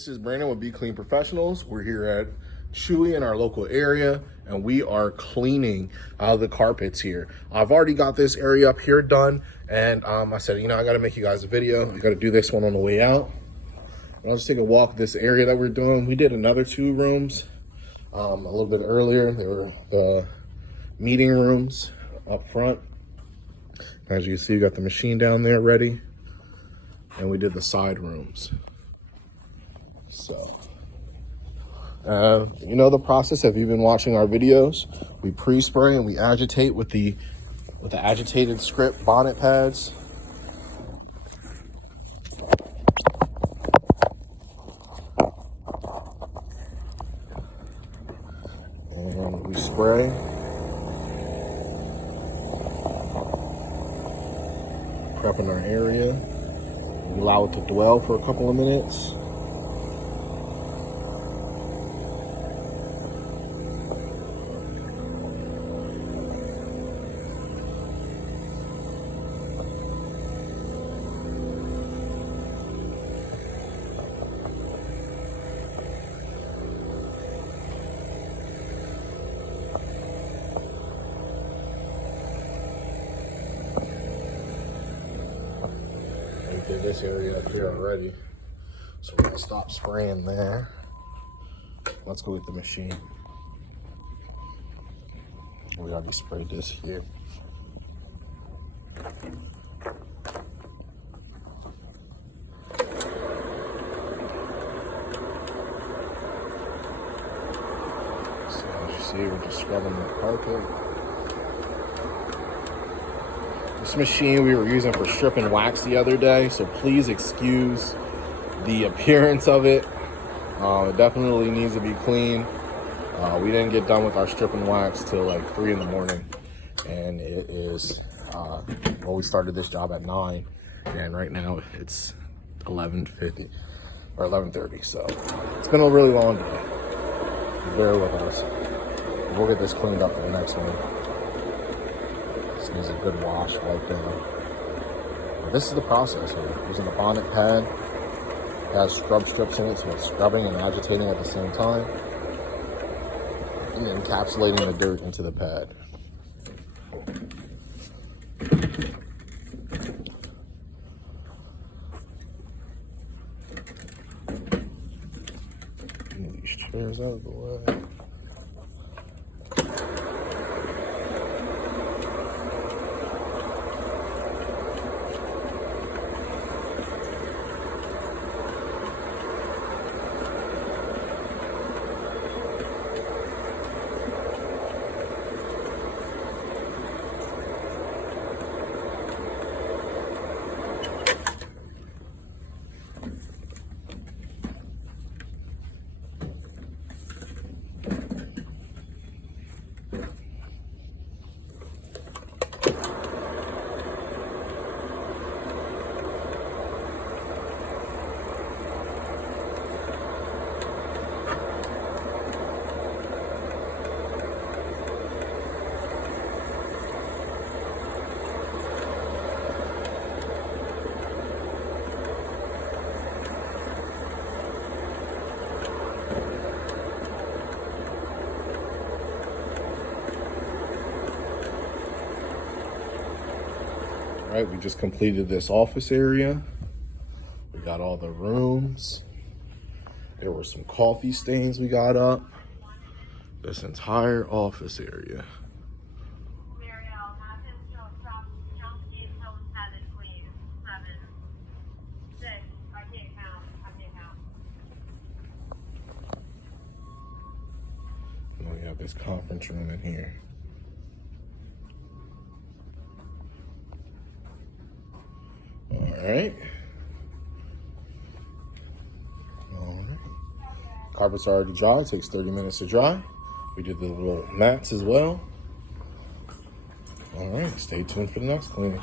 This is Brandon with Be Clean Professionals. We're here at Chewy in our local area, and we are cleaning the carpets here. I've already got this area up here done, and I said, I got to make you guys a video. I got to do this one on the way out. I'll just take a walk this area that we're doing. We did another 2 rooms a little bit earlier. They were the meeting rooms up front. As you can see, we got the machine down there ready, and we did the side rooms. So, you know the process. If you've been watching our videos, we pre-spray and we agitate with the agitated script bonnet pads. And we spray. Prepping our area. We allow it to dwell for a couple of minutes. We did this area up here already, so we're gonna stop spraying there. Let's go with the machine. We already sprayed this here. So as you see, we're just scrubbing the carpet. This machine we were using for strip and wax the other day, so please excuse the appearance of it. It definitely needs to be clean. We didn't get done with our strip and wax till like 3 in the morning, and it is, we started this job at 9, and right now it's 11:50 or 11:30, so it's been a really long day. Bear with us. We'll get this cleaned up for the next one. Needs a good wash, wipe down. But this is the process here. Using the bonnet pad, it has scrub strips in it, so it's scrubbing and agitating at the same time, and encapsulating the dirt into the pad. Move these chairs out of the way. All right, we just completed this office area. We got all the rooms. There were some coffee stains we got up. This entire office area. And we have this conference room in here. All right. Carpets are already dry. It takes 30 minutes to dry. We did the little mats as well. All right, stay tuned for the next cleaning.